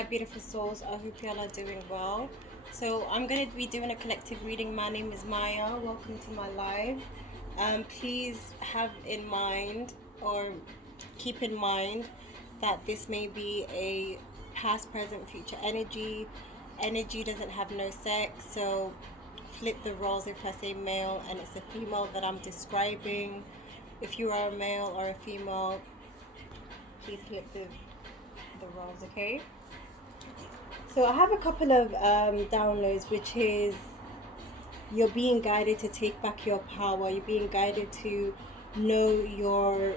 Hi, beautiful souls. I hope y'all are doing well. So, I'm going to be doing a collective reading. My name is Maya. Welcome to my live. Please have in mind or keep in mind that this may be a past, present, future energy. Energy doesn't have no sex. So, flip the roles if I say male and it's a female that I'm describing. If you are a male or a female, please flip the roles, okay? So I have a couple of downloads, which is you're being guided to take back your power. You're being guided to know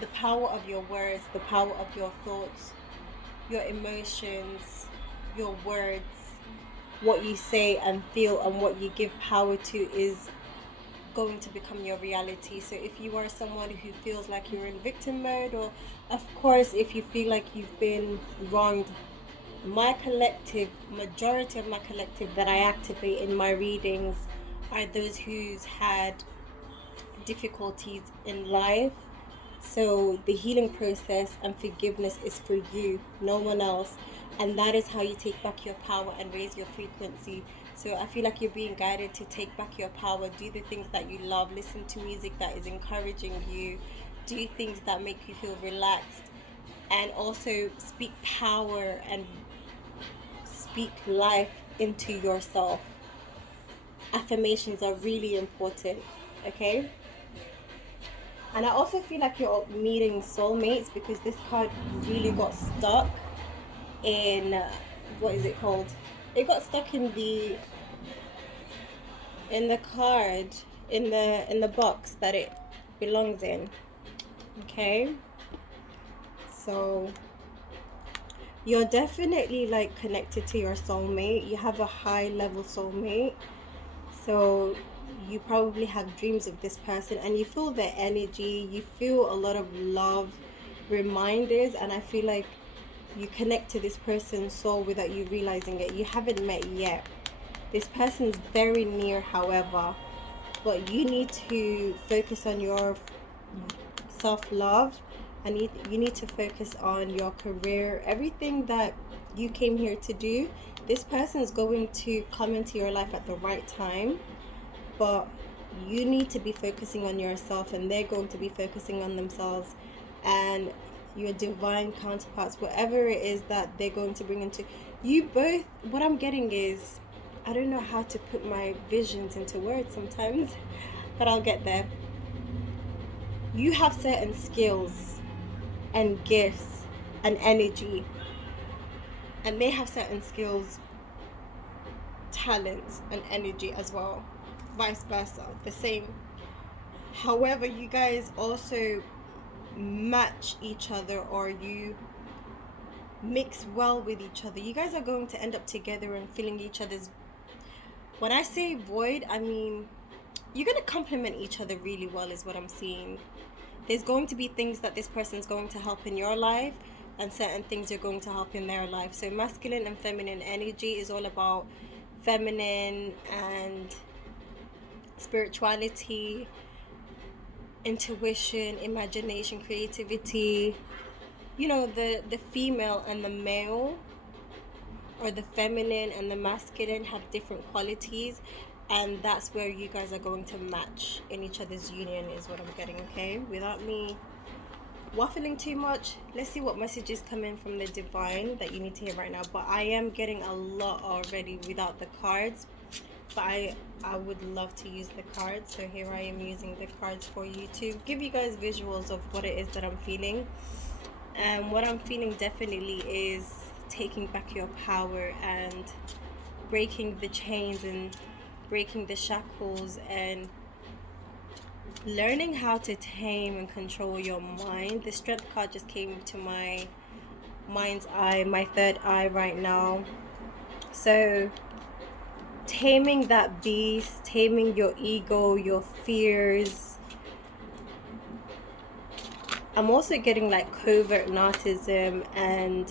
the power of your words, the power of your thoughts, your emotions, your words, what you say and feel, and what you give power to is going to become your reality. So if you are someone who feels like you're in victim mode, or of course if you feel like you've been wronged, my collective, majority of my collective that I activate in my readings are those who's had difficulties in life. So the healing process and forgiveness is for you, no one else. And that is how you take back your power and raise your frequency. So I feel like you're being guided to take back your power, do the things that you love, listen to music that is encouraging you, do things that make you feel relaxed, and also speak power and speak life into yourself. Affirmations are really important, okay? And I also feel like you're meeting soulmates, because this card really got stuck in what is it called? It got stuck in the card, in the box that it belongs in. Okay? So you're definitely like connected to your soulmate. You have a high level soulmate. So you probably have dreams of this person and you feel their energy, you feel a lot of love, reminders, and I feel like you connect to this person's soul without you realizing it. You haven't met yet. This person's very near, however, but you need to focus on your self-love, and you need to focus on your career, everything that you came here to do. This person is going to come into your life at the right time, but you need to be focusing on yourself and they're going to be focusing on themselves and your divine counterparts, whatever it is that they're going to bring into you both. What I'm getting is, I don't know how to put my visions into words sometimes, but I'll get there. You have certain skills and gifts and energy, and they have certain skills, talents and energy as well, vice versa, the same. However, you guys also match each other, or you mix well with each other. You guys are going to end up together and filling each other's, when I say void, I mean you're going to complement each other really well is what I'm seeing. There's going to be things that this person's going to help in your life, and certain things you're going to help in their life. So masculine and feminine energy is all about feminine and spirituality, intuition, imagination, creativity. You know, the female and the male, or the feminine and the masculine, have different qualities, and that's where you guys are going to match in each other's union is what I'm getting. Okay, without me waffling too much, let's see what messages come in from the divine that you need to hear right now. But I am getting a lot already without the cards, but I would love to use the cards. So here I am using the cards for you to give you guys visuals of what it is that I'm feeling. And what I'm feeling definitely is taking back your power and breaking the chains and breaking the shackles and learning how to tame and control your mind. The strength card just came to my mind's eye, my third eye right now. So taming that beast, taming your ego, your fears. I'm also getting like covert narcissism and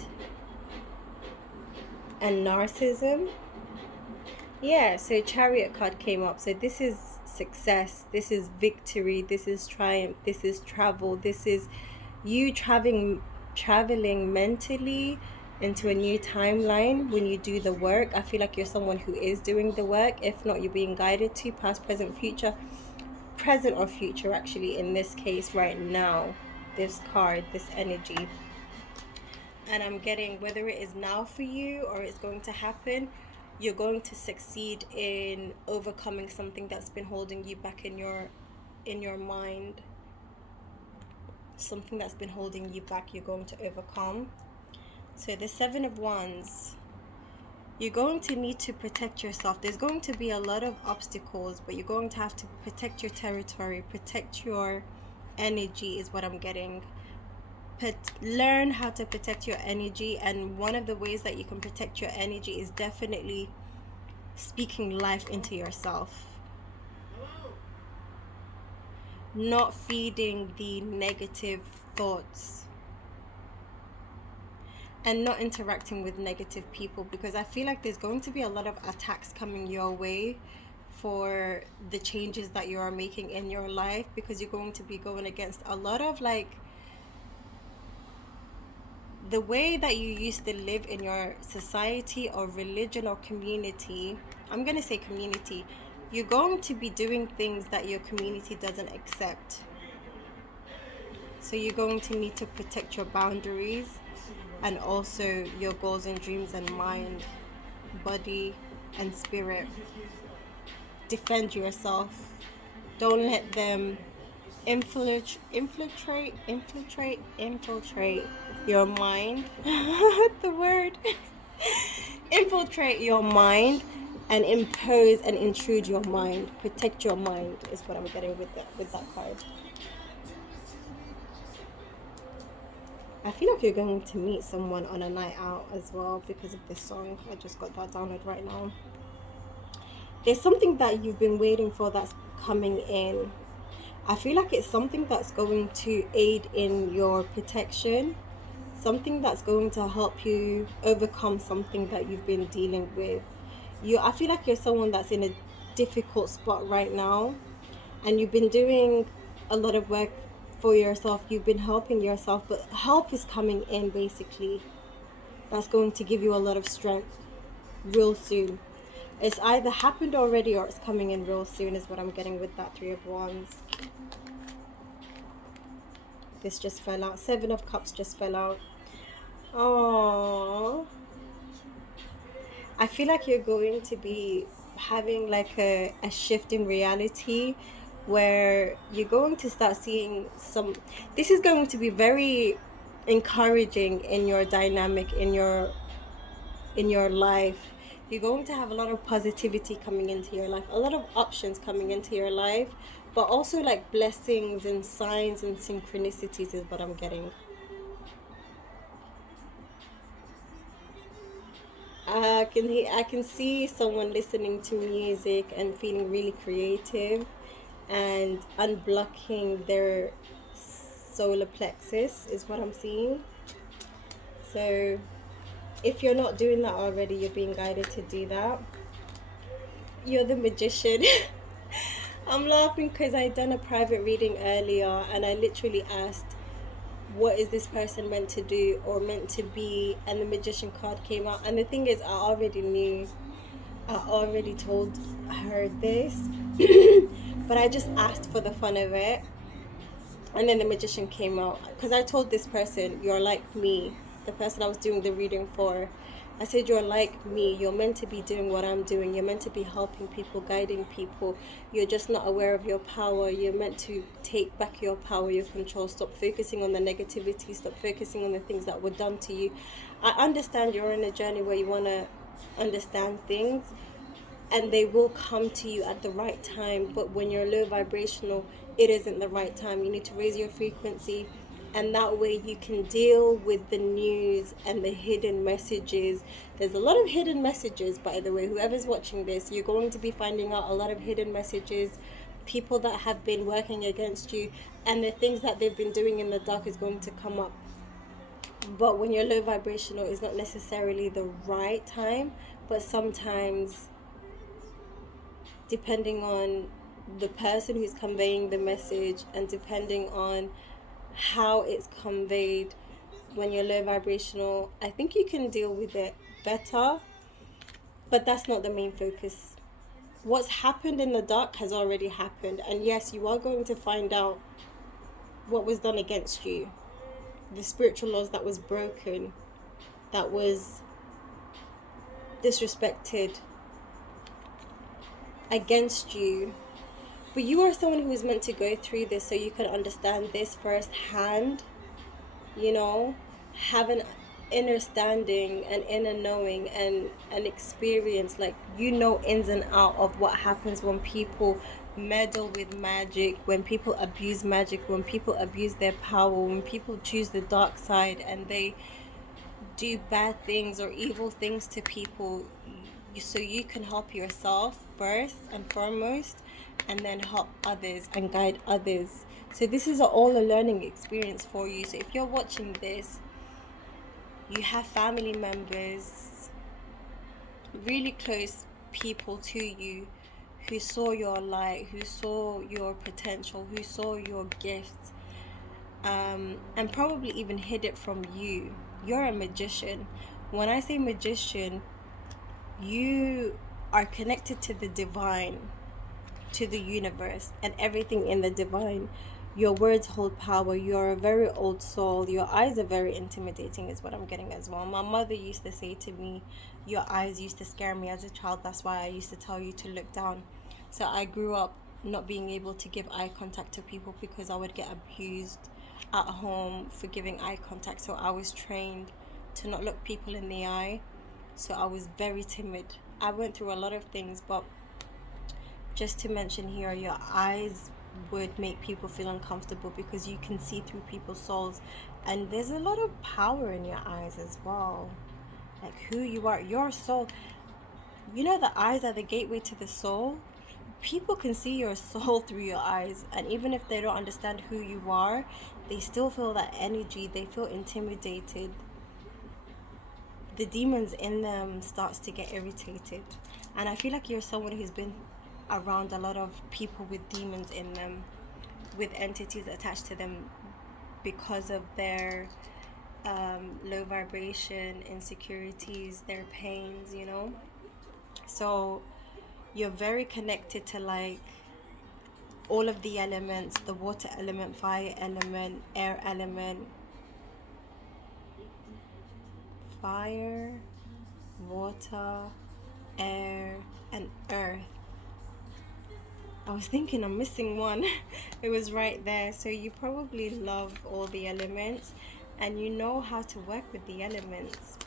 narcissism. Yeah, so Chariot card came up. So this is success, this is victory, this is triumph, this is travel, this is you traveling mentally, into a new timeline when you do the work. I feel like you're someone who is doing the work. If not, you're being guided to past, present, future. Present or future, actually, in this case, right now. This card, this energy. And I'm getting whether it is now for you or it's going to happen, you're going to succeed in overcoming something that's been holding you back in your mind. Something that's been holding you back, you're going to overcome. So the Seven of Wands, you're going to need to protect yourself. There's going to be a lot of obstacles, but you're going to have to protect your territory, protect your energy is what I'm getting. Learn how to protect your energy, and one of the ways that you can protect your energy is definitely speaking life into yourself, not feeding the negative thoughts, and not interacting with negative people, because I feel like there's going to be a lot of attacks coming your way for the changes that you are making in your life, because you're going to be going against a lot of like the way that you used to live in your society or religion or community. I'm going to say community. You're going to be doing things that your community doesn't accept. So you're going to need to protect your boundaries and also your goals and dreams and mind, body, and spirit. Defend yourself. Don't let them infiltrate your mind. The word infiltrate your mind and impose and intrude your mind. Protect your mind is what I'm getting with that card. I feel like you're going to meet someone on a night out as well because of this song. I just got that download right now. There's something that you've been waiting for that's coming in. I feel like it's something that's going to aid in your protection, something that's going to help you overcome something that you've been dealing with. I feel like you're someone that's in a difficult spot right now, and you've been doing a lot of work for yourself. You've been helping yourself, but help is coming in basically. That's going to give you a lot of strength real soon. It's either happened already or it's coming in real soon is what I'm getting with that Three of Wands. This just fell out. Seven of Cups just fell out. Oh, I feel like you're going to be having like a shift in reality where you're going to start seeing this is going to be very encouraging in your dynamic, in your life. You're going to have a lot of positivity coming into your life, a lot of options coming into your life, but also like blessings and signs and synchronicities is what I'm getting. I can see someone listening to music and feeling really creative and unblocking their solar plexus is what I'm seeing. So if you're not doing that already, you're being guided to do that. You're the Magician. I'm laughing because I done a private reading earlier and I literally asked, what is this person meant to do or meant to be? And the Magician card came out. And the thing is, I already knew. I already told her this. But I just asked for the fun of it. And then the Magician came out. Because I told this person, you're like me. The person I was doing the reading for. I said, you're like me. You're meant to be doing what I'm doing. You're meant to be helping people, guiding people. You're just not aware of your power. You're meant to take back your power, your control. Stop focusing on the negativity. Stop focusing on the things that were done to you. I understand you're on a journey where you want to understand things, and they will come to you at the right time. But when you're low vibrational, it isn't the right time. You need to raise your frequency, and that way you can deal with the news and the hidden messages. There's a lot of hidden messages, by the way. Whoever's watching this, you're going to be finding out a lot of hidden messages, people that have been working against you, and the things that they've been doing in the dark is going to come up. But when you're low vibrational, it's not necessarily the right time, but sometimes depending on the person who's conveying the message and depending on how it's conveyed, when you're low vibrational, I think you can deal with it better, but that's not the main focus. What's happened in the dark has already happened, and yes, you are going to find out what was done against you, the spiritual laws that was broken, that was disrespected against you. But you are someone who is meant to go through this so you can understand this firsthand, you know, have an understanding and inner knowing and an experience, like, you know, ins and out of what happens when people meddle with magic, when people abuse magic, when people abuse their power, when people choose the dark side and they do bad things or evil things to people, so you can help yourself first and foremost, and then help others and guide others. So this is all a learning experience for you. So if you're watching this, you have family members, really close people to you, who saw your light, who saw your potential, who saw your gifts, and probably even hid it from you. You're a magician. When I say magician, you are connected to the divine, to the universe, and everything in the divine. Your words hold power. You're a very old soul. Your eyes are very intimidating, is what I'm getting as well. My mother used to say to me, your eyes used to scare me as a child. That's why I used to tell you to look down. So I grew up not being able to give eye contact to people because I would get abused at home for giving eye contact. So I was trained to not look people in the eye. So I was very timid. I went through a lot of things, but just to mention here, your eyes would make people feel uncomfortable because you can see through people's souls, and there's a lot of power in your eyes as well, like who you are, your soul. You know, the eyes are the gateway to the soul. People can see your soul through your eyes, and even if they don't understand who you are, they still feel that energy. They feel intimidated. The demons in them starts to get irritated, and I feel like you're someone who's been around a lot of people with demons in them, with entities attached to them because of their low vibration, insecurities, their pains, you know. So you're very connected to like all of the elements, the water element, fire element, air element, fire, water, air, and earth. I was thinking I'm missing one. It was right there. So you probably love all the elements and you know how to work with the elements.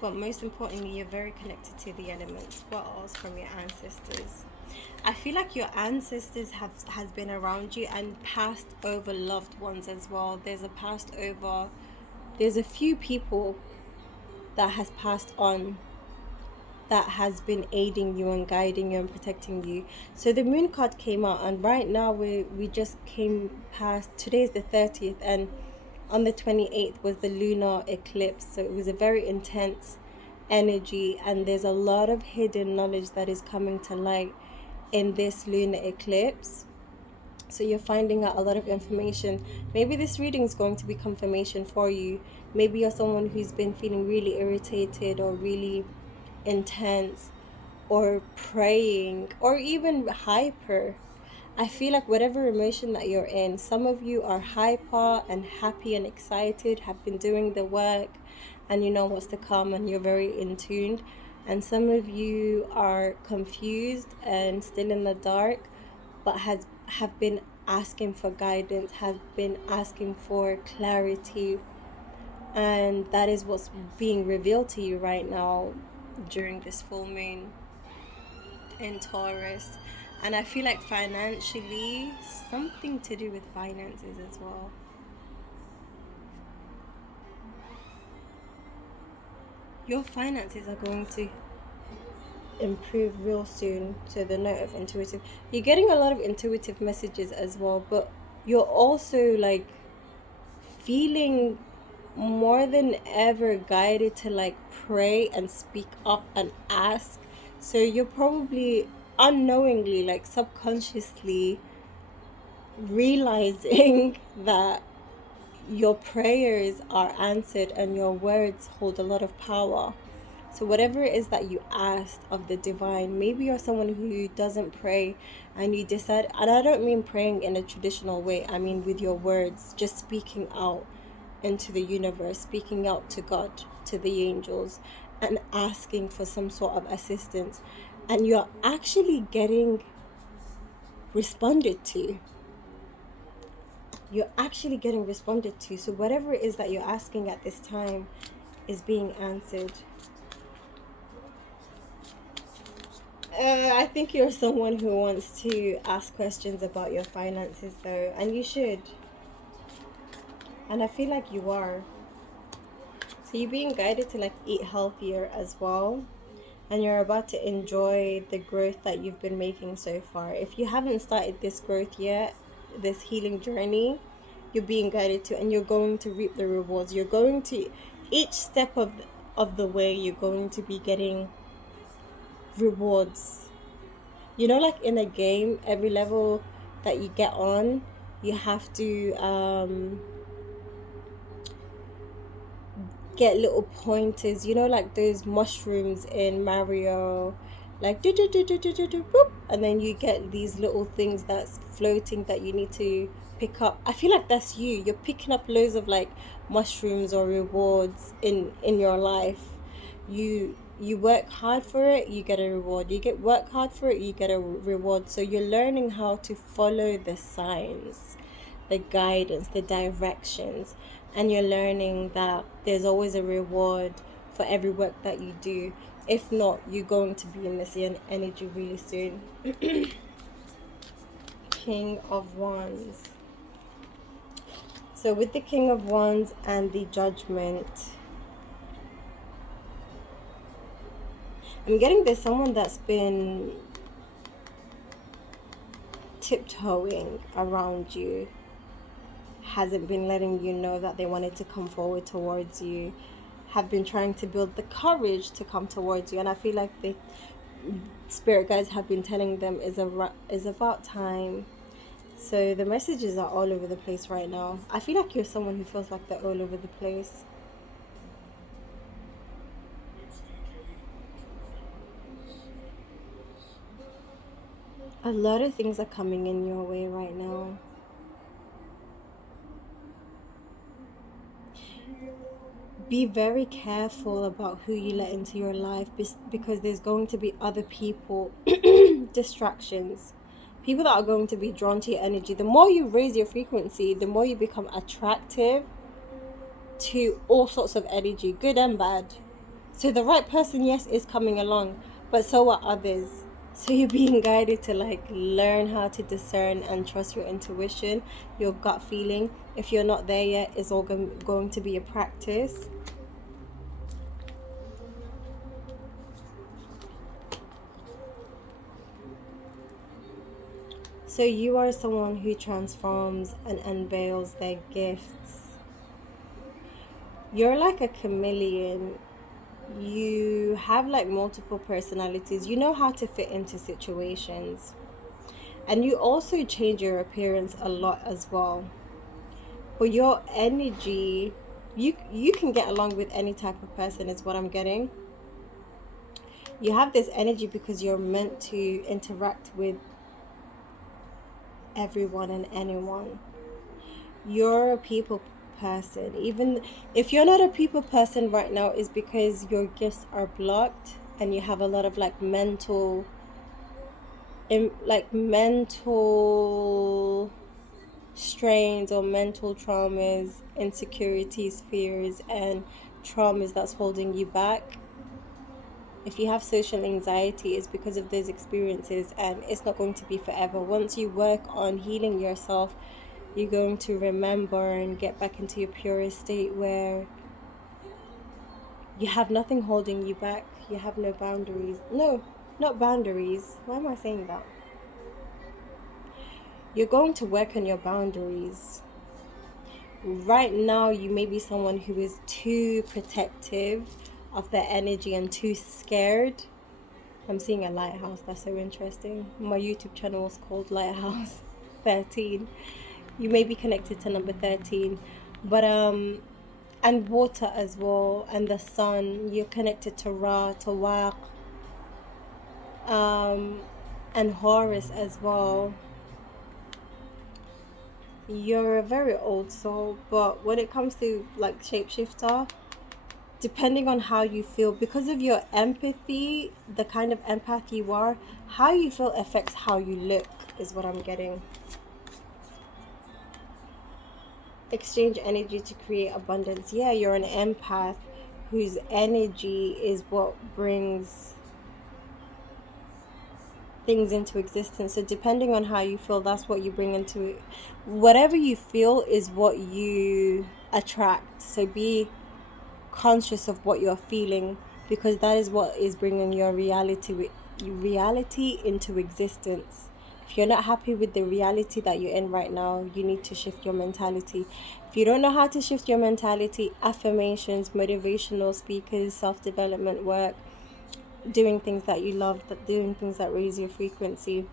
But most importantly, you're very connected to the elements. What else from your ancestors? I feel like your ancestors has been around you and passed over loved ones as well. There's a few people that has passed on, that has been aiding you and guiding you and protecting you. So the moon card came out, and right now we just came past, today's the 30th, and on the 28th was the lunar eclipse. So it was a very intense energy, and there's a lot of hidden knowledge that is coming to light in this lunar eclipse. So you're finding out a lot of information. Maybe this reading is going to be confirmation for you. Maybe you're someone who's been feeling really irritated or really intense, or praying, or even hyper. I feel like whatever emotion that you're in, some of you are hyper and happy and excited, have been doing the work, and you know what's to come, and you're very in tuned. And some of you are confused and still in the dark, but have been asking for guidance, have been asking for clarity, and that is what's being revealed to you right now during this full moon in Taurus. And I feel like financially, something to do with finances as well. Your finances are going to improve real soon. So the note of intuitive, you're getting a lot of intuitive messages as well, but you're also like feeling more than ever guided to like pray and speak up and ask. So you're probably unknowingly, like subconsciously realizing that your prayers are answered and your words hold a lot of power. So, whatever it is that you asked of the divine, maybe you're someone who doesn't pray and you decide, and I don't mean praying in a traditional way, I mean with your words, just speaking out into the universe, speaking out to God, to the angels, and asking for some sort of assistance. And you're actually getting responded to. You're actually getting responded to. So, whatever it is that you're asking at this time is being answered. I think you're someone who wants to ask questions about your finances, though, and you should. And I feel like you are. So you're being guided to like eat healthier as well, and you're about to enjoy the growth that you've been making so far. If you haven't started this growth yet, this healing journey, you're being guided to, and you're going to reap the rewards. You're going to each step of the way. You're going to be getting rewards. You know, like in a game, every level that you get on, you have to get little pointers. You know, like those mushrooms in Mario, like do do do do do do do boop, and then you get these little things that's floating that you need to pick up. I feel like that's you. You're picking up loads of like mushrooms or rewards in your life. You work hard for it, you get a reward. You get work hard for it, you get a reward. So you're learning how to follow the signs, the guidance, the directions, and you're learning that there's always a reward for every work that you do. If not, you're going to be in this energy really soon. King of Wands. So with the King of Wands and the Judgment, I'm getting there's someone that's been tiptoeing around you, hasn't been letting you know that they wanted to come forward towards you, have been trying to build the courage to come towards you. And I feel like the spirit guides have been telling them is about time. So the messages are all over the place right now. I feel like you're someone who feels like they're all over the place. A lot of things are coming in your way right now. Be very careful about who you let into your life, because there's going to be other people, distractions, people that are going to be drawn to your energy. The more you raise your frequency, the more you become attractive to all sorts of energy, good and bad. So the right person, yes, is coming along, but so are others. So you're being guided to like learn how to discern and trust your intuition, your gut feeling. If you're not there yet, it's all going to be a practice. So you are someone who transforms and unveils their gifts. You're like a chameleon. You have like multiple personalities. You know how to fit into situations. And you also change your appearance a lot as well. But your energy, you can get along with any type of person is what I'm getting. You have this energy because you're meant to interact with everyone and anyone. You're a people person. Even if you're not a people person right now, is because your gifts are blocked and you have a lot of like mental strains or mental traumas, insecurities, fears, and traumas that's holding you back. If you have social anxiety, it's because of those experiences, and it's not going to be forever. Once you work on healing yourself, you're going to remember and get back into your purest state where you have nothing holding you back. You have no boundaries. No, not boundaries. Why am I saying that? You're going to work on your boundaries. Right now, you may be someone who is too protective of their energy and too scared. I'm seeing a lighthouse. That's so interesting. My YouTube channel is called Lighthouse 13. You may be connected to number 13, But and water as well, and the sun. You're connected to Ra, to Waq, um, and Horus as well. You're a very old soul, but when it comes to like shapeshifter, depending on how you feel, because of your empathy, the kind of empath you are, how you feel affects how you look, is what I'm getting. Exchange energy to create abundance. Yeah, you're an empath whose energy is what brings things into existence. So depending on how you feel, that's what you bring into it. Whatever you feel is what you attract. So be conscious of what you're feeling, because that is what is bringing your reality into existence. If you're not happy with the reality that you're in right now, you need to shift your mentality. If you don't know how to shift your mentality, affirmations, motivational speakers, self-development work, doing things that you love, doing things that raise your frequency.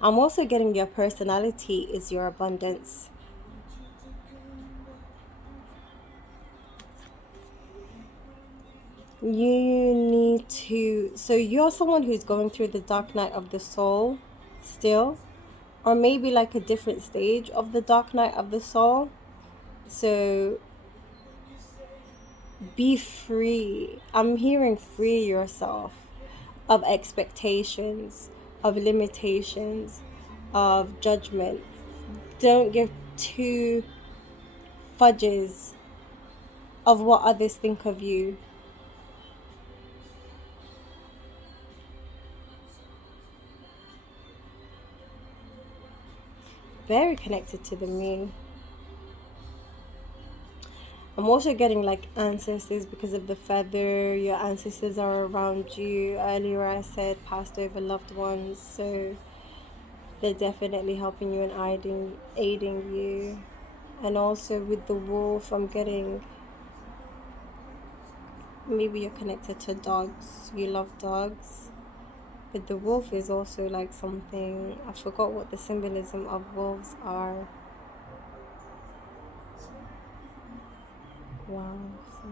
I'm also getting your personality is your abundance. You need to, so you're someone who's going through the dark night of the soul still, or maybe like a different stage of the dark night of the soul. So be free. I'm hearing free yourself of expectations, of limitations, of judgment. Don't give two fudges of what others think of you. Very connected to the moon. I'm also getting like ancestors because of the feather. Your ancestors are around you. Earlier I said passed over loved ones, so they're definitely helping you and aiding you. And also with the wolf, I'm getting, maybe you're connected to dogs. You love dogs. But the wolf is also like something, I forgot what the symbolism of wolves are. Wow. So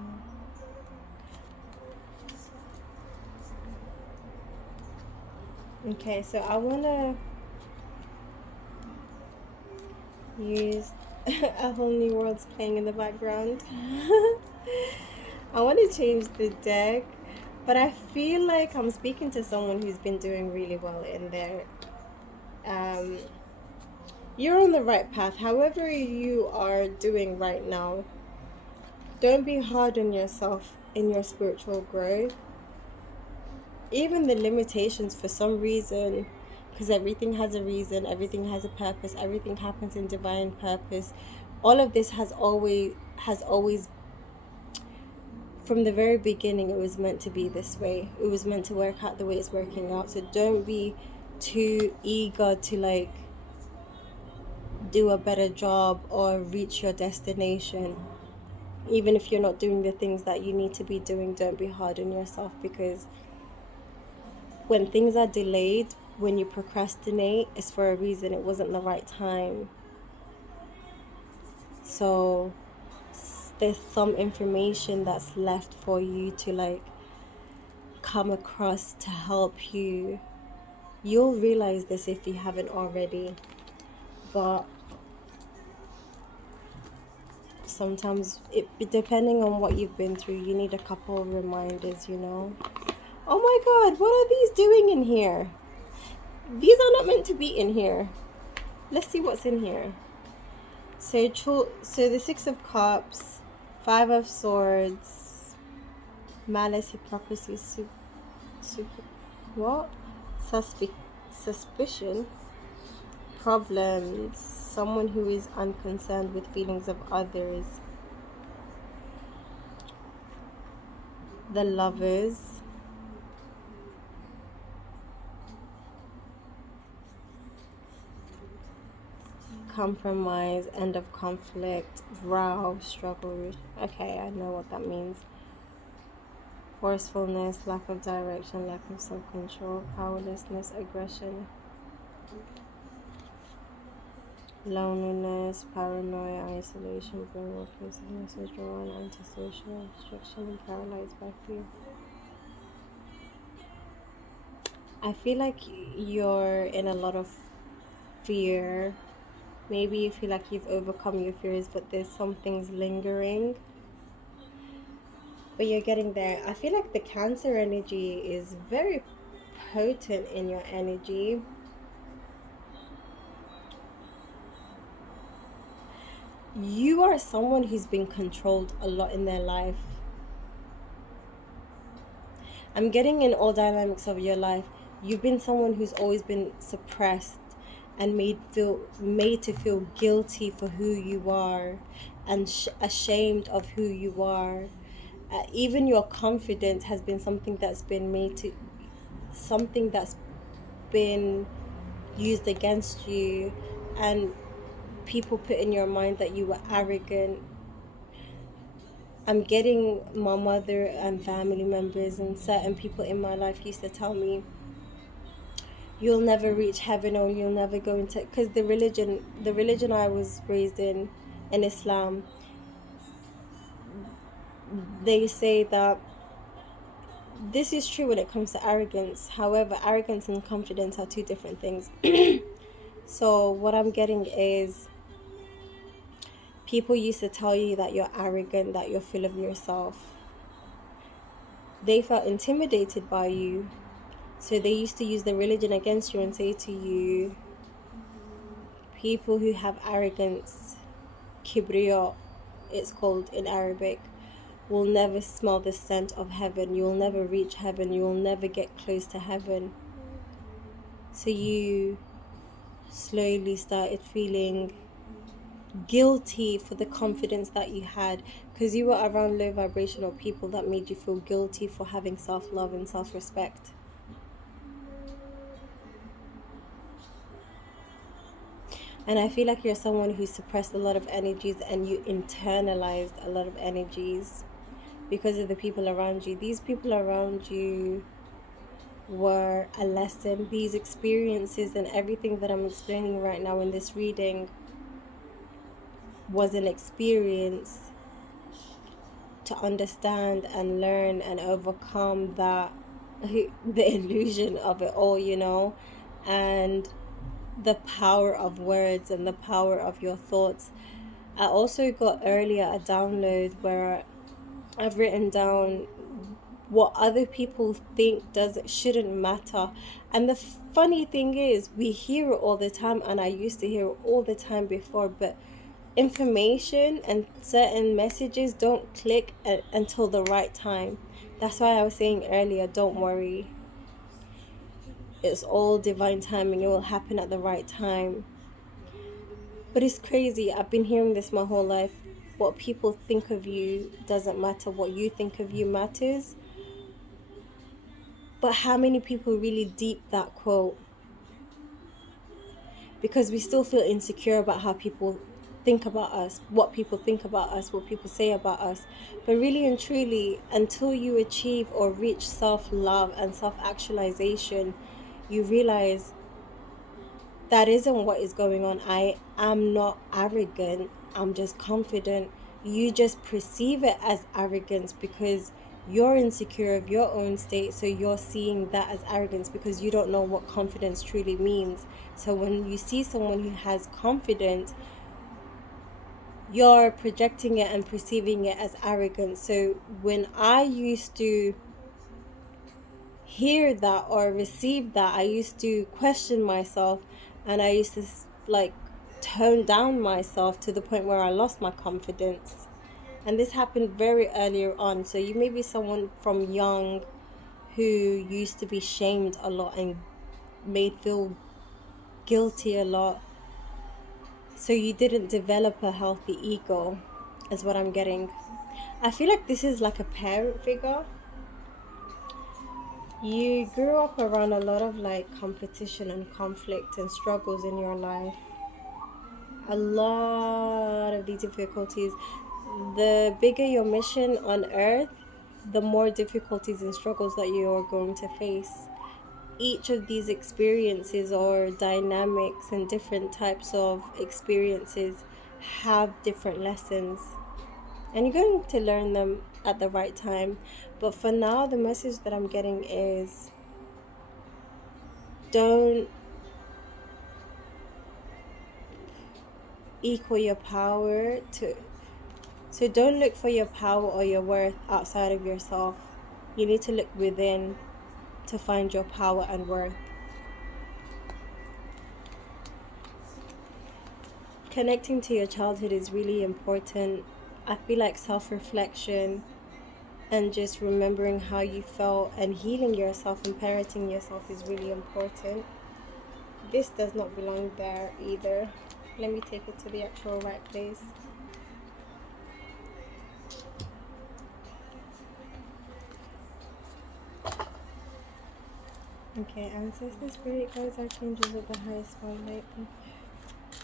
okay, so I want to use A Whole New World's playing in the background. I want to change the deck, but I feel like I'm speaking to someone who's been doing really well in there. Um, you're on the right path. However, you are doing right now, don't be hard on yourself in your spiritual growth. Even the limitations, for some reason, because everything has a reason, everything has a purpose, everything happens in divine purpose. All of this has always from the very beginning, it was meant to be this way. It was meant to work out the way it's working out. So don't be too eager to like do a better job or reach your destination. Even if you're not doing the things that you need to be doing, don't be hard on yourself, because when things are delayed, when you procrastinate, it's for a reason. It wasn't the right time. So there's some information that's left for you to like come across to help you. You'll realize this if you haven't already, but sometimes depending on what you've been through, you need a couple of reminders. Oh my god, what are these doing in here? These are not meant to be in here. Let's see what's in here. So the Six of Cups, Five of Swords, Malice, Hypocrisy, what? Suspicion, problems, someone who is unconcerned with feelings of others, the Lovers, compromise, end of conflict, row, struggle. Okay, I know what that means. Forcefulness, lack of direction, lack of self-control, powerlessness, aggression. Loneliness, paranoia, isolation, brain worthlessness, withdrawal, antisocial, restriction, and paralyzed by fear. I feel like you're in a lot of fear. Maybe you feel like you've overcome your fears, but there's some things lingering. But you're getting there. I feel like the Cancer energy is very potent in your energy. You are someone who's been controlled a lot in their life. I'm getting in all dynamics of your life. You've been someone who's always been suppressed and made to feel guilty for who you are and ashamed of who you are. Even your confidence has been something that's been used against you, and people put in your mind that you were arrogant. I'm getting my mother and family members and certain people in my life used to tell me, you'll never reach heaven, or you'll never go into, because the religion I was raised in Islam, they say that this is true when it comes to arrogance. However, arrogance and confidence are two different things. So what I'm getting is, people used to tell you that you're arrogant, that you're full of yourself. They felt intimidated by you. So they used to use the religion against you and say to you, people who have arrogance, kibriya, it's called in Arabic, will never smell the scent of heaven. You will never reach heaven. You will never get close to heaven. So you slowly started feeling guilty for the confidence that you had, because you were around low vibrational people that made you feel guilty for having self-love and self-respect. And I feel like you're someone who suppressed a lot of energies and you internalized a lot of energies because of the people around you. These people around you were a lesson. These experiences and everything that I'm explaining right now in this reading was an experience to understand and learn and overcome that the illusion of it all, and the power of words and the power of your thoughts. I also got earlier a download where I've written down what other people think shouldn't matter. And the funny thing is, we hear it all the time, and I used to hear it all the time before, but information and certain messages don't click until the right time. That's why I was saying earlier, don't worry. It's all divine timing. It will happen at the right time. But it's crazy. I've been hearing this my whole life. What people think of you doesn't matter. What you think of you matters. But how many people really deep that quote? Because we still feel insecure about how people think about us, what people think about us, what people say about us. But really and truly, until you achieve or reach self-love and self-actualization, you realize that isn't what is going on. I am not arrogant. I'm just confident. You just perceive it as arrogance because you're insecure of your own state. So you're seeing that as arrogance because you don't know what confidence truly means. So when you see someone who has confidence, you're projecting it and perceiving it as arrogance. So when I used to hear that or receive that, I used to question myself, and I used to tone down myself to the point where I lost my confidence. And this happened very earlier on. So you may be someone from young who used to be shamed a lot and made feel guilty a lot. So you didn't develop a healthy ego, is what I'm getting. I feel like this is like a parent figure. You grew up around a lot of competition and conflict and struggles in your life. A lot of these difficulties. The bigger your mission on earth, the more difficulties and struggles that you are going to face. each of these experiences or dynamics and different types of experiences have different lessons, and you're going to learn them at the right time. But for now, the message that I'm getting is don't equal your power to, so don't look for your power or your worth outside of yourself. You need to look within to find your power and worth. Connecting to your childhood is really important. I feel like self-reflection and just remembering how you felt and healing yourself and parenting yourself is really important. This does not belong there either. Let me take it to the actual right place. Okay, ancestor, spirit guides, archangels of the highest one lately.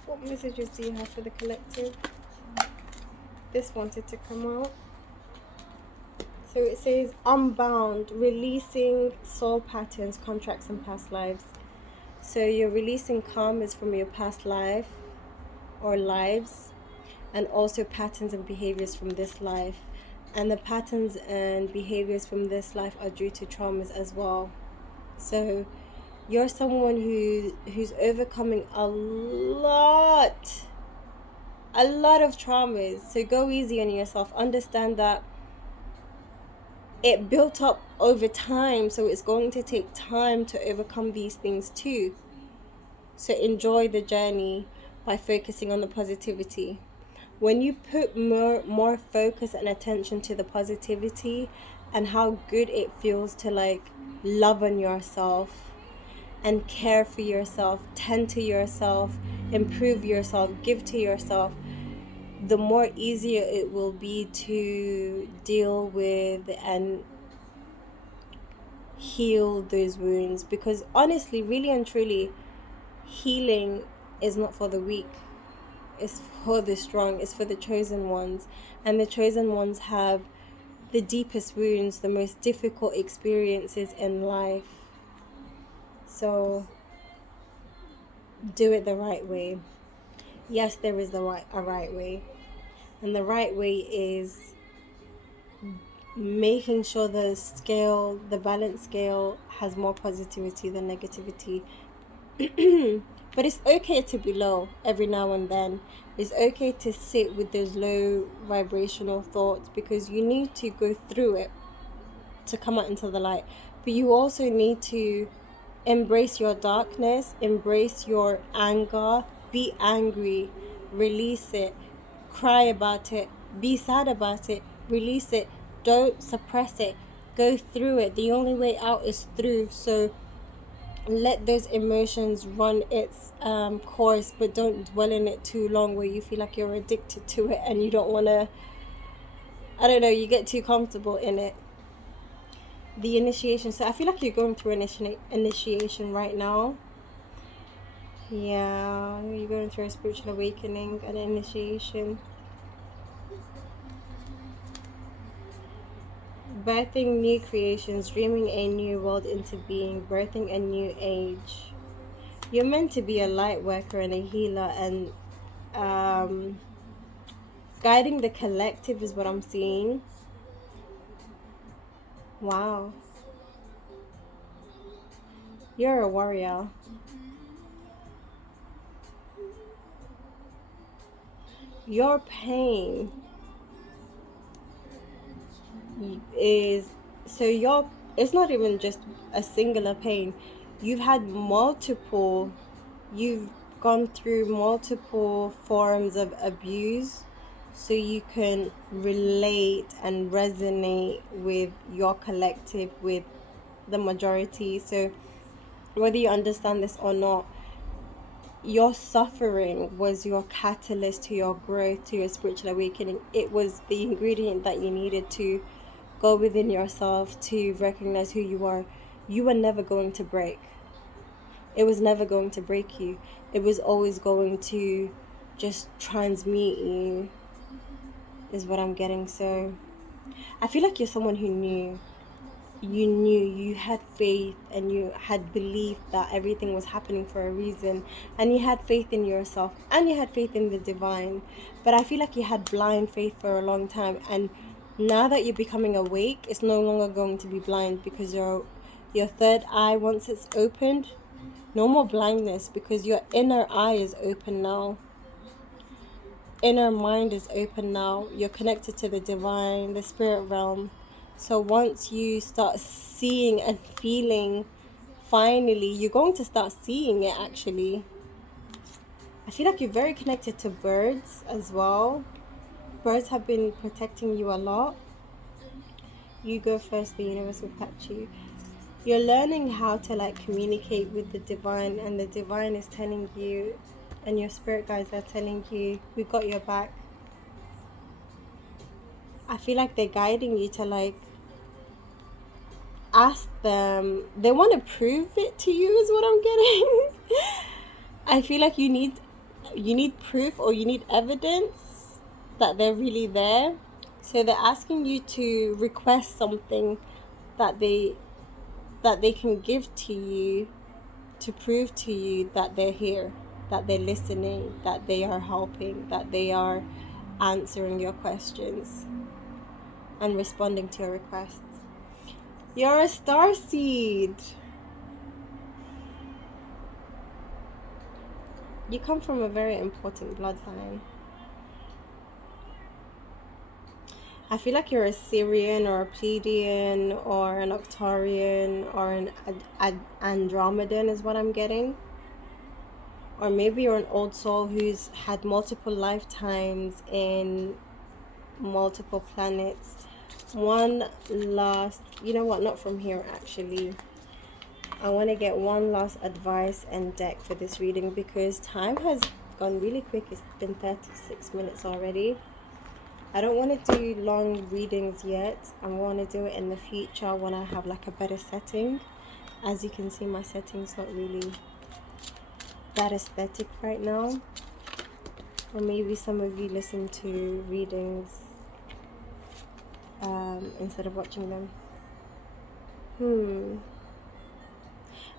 What messages do you have for the collective? This wanted to come out. So it says, unbound, releasing soul patterns, contracts, and past lives. So you're releasing karmas from your past life or lives, and also patterns and behaviors from this life. And the patterns and behaviors from this life are due to traumas as well. So you're someone who's overcoming a lot of traumas. So go easy on yourself. Understand that it built up over time, so it's going to take time to overcome these things too. So enjoy the journey by focusing on the positivity. When you put more focus and attention to the positivity and how good it feels to like love on yourself and care for yourself, tend to yourself, improve yourself, give to yourself, the more easier it will be to deal with and heal those wounds. Because honestly, really and truly, healing is not for the weak. It's for the strong. It's for the chosen ones. And the chosen ones have the deepest wounds, the most difficult experiences in life. So do it the right way. Yes, there is a right way. And the right way is making sure the balance scale has more positivity than negativity. But it's okay to be low every now and then. It's okay to sit with those low vibrational thoughts, because you need to go through it to come out into the light. But you also need to embrace your darkness, embrace your anger, be angry, release it, cry about it, be sad about it, release it, don't suppress it, go through it. The only way out is through. So let those emotions run its course, but don't dwell in it too long where you feel like you're addicted to it and you don't want to, I don't know, you get too comfortable in it. The initiation. So I feel like you're going through an initiation right now. Yeah, you're going through a spiritual awakening, an initiation. Birthing new creations, dreaming a new world into being, birthing a new age. You're meant to be a light worker and a healer, and guiding the collective is what I'm seeing. Wow. You're a warrior. Your pain is, so your, it's not even just a singular pain. You've gone through multiple forms of abuse, so you can relate and resonate with your collective, with the majority. So whether you understand this or not, your suffering was your catalyst to your growth, to your spiritual awakening. It was the ingredient that you needed to go within yourself to recognize who you are. You were never going to break. It was never going to break you. It was always going to just transmute you, is what I'm getting. So I feel like you're someone who knew. you knew, you had faith, and you had believed that everything was happening for a reason, and you had faith in yourself, and you had faith in the divine. But I feel like you had blind faith for a long time, and now that you're becoming awake, it's no longer going to be blind, because your third eye, once it's opened, no more blindness, because your inner eye is open now. Inner mind is open now. You're connected to the divine, the spirit realm. So once you start seeing and feeling, finally, you're going to start seeing it actually. I feel like you're very connected to birds as well. Birds have been protecting you a lot. You go first, the universe will catch you. You're learning how to like communicate with the divine, and the divine is telling you, and your spirit guides are telling you, we got your back. I feel like they're guiding you to like ask them. They want to prove it to you is what I'm getting. I feel like you need proof, or you need evidence that they're really there. So they're asking you to request something that they can give to you, to prove to you that they're here, that they're listening, that they are helping, that they are answering your questions and responding to your requests. You're a star seed. You come from a very important bloodline. I feel like you're a Syrian or a Pleiadian or an Octarian or an Andromedan is what I'm getting. Or maybe you're an old soul who's had multiple lifetimes in multiple planets. One last, you know what, not from here actually. I want to get one last advice and deck for this reading, because time has gone really quick. It's been 36 minutes already. I don't want to do long readings yet. I want to do it in the future when I have like a better setting. As you can see, my setting's not really that aesthetic right now. Or maybe some of you listen to readings instead of watching them.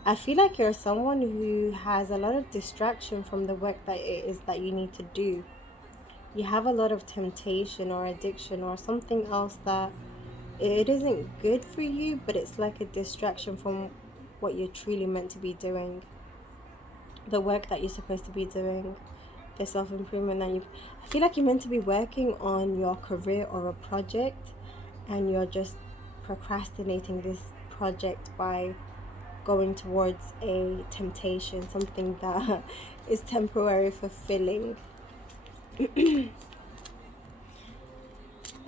I feel like you're someone who has a lot of distraction from the work that it is that you need to do. You have a lot of temptation or addiction or something else that it isn't good for you, but it's like a distraction from what you're truly meant to be doing. The work that you're supposed to be doing, the self-improvement that I feel like you're meant to be working on your career or a project, and you're just procrastinating this project by going towards a temptation, something that is temporary fulfilling. I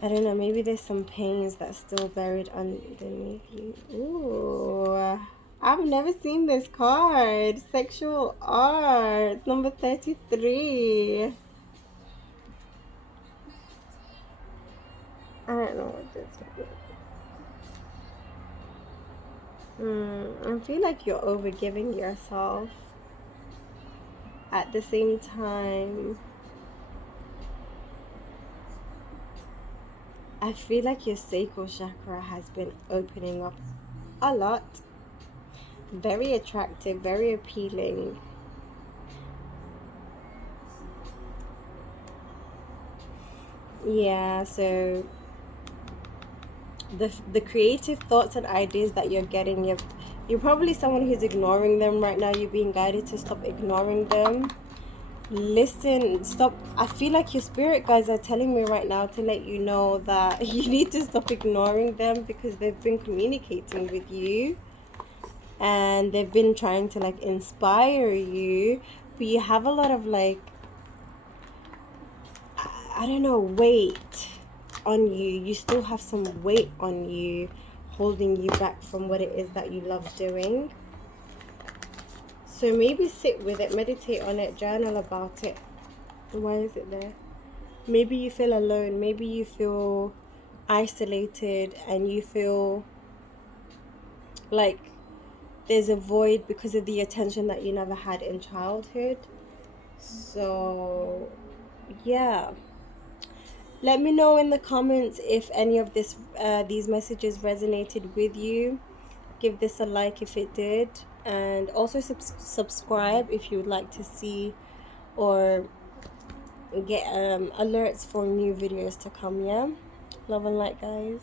don't know, maybe there's some pains that's still buried underneath you. Ooh, I've never seen this card. Sexual art, number 33. I don't know what this is. I feel like you're overgiving yourself. At the same time, I feel like your sacral chakra has been opening up a lot. Very attractive, very appealing. Yeah, so the creative thoughts and ideas that you're getting, you're probably someone who's ignoring them right now. You're being guided to stop ignoring them. Listen, stop. I feel like your spirit guides are telling me right now to let you know that you need to stop ignoring them, because they've been communicating with you and they've been trying to like inspire you, but you have a lot of like, I don't know, weight on you. You still have some weight on you, holding you back from what it is that you love doing. So maybe sit with it, meditate on it, journal about it. Why is it there? Maybe you feel alone. Maybe you feel isolated, and you feel like there's a void because of the attention that you never had in childhood. So, yeah. Let me know in the comments if any of these messages resonated with you. Give this a like if it did, and also subscribe if you would like to see or get alerts for new videos to come. Yeah, love and light, guys.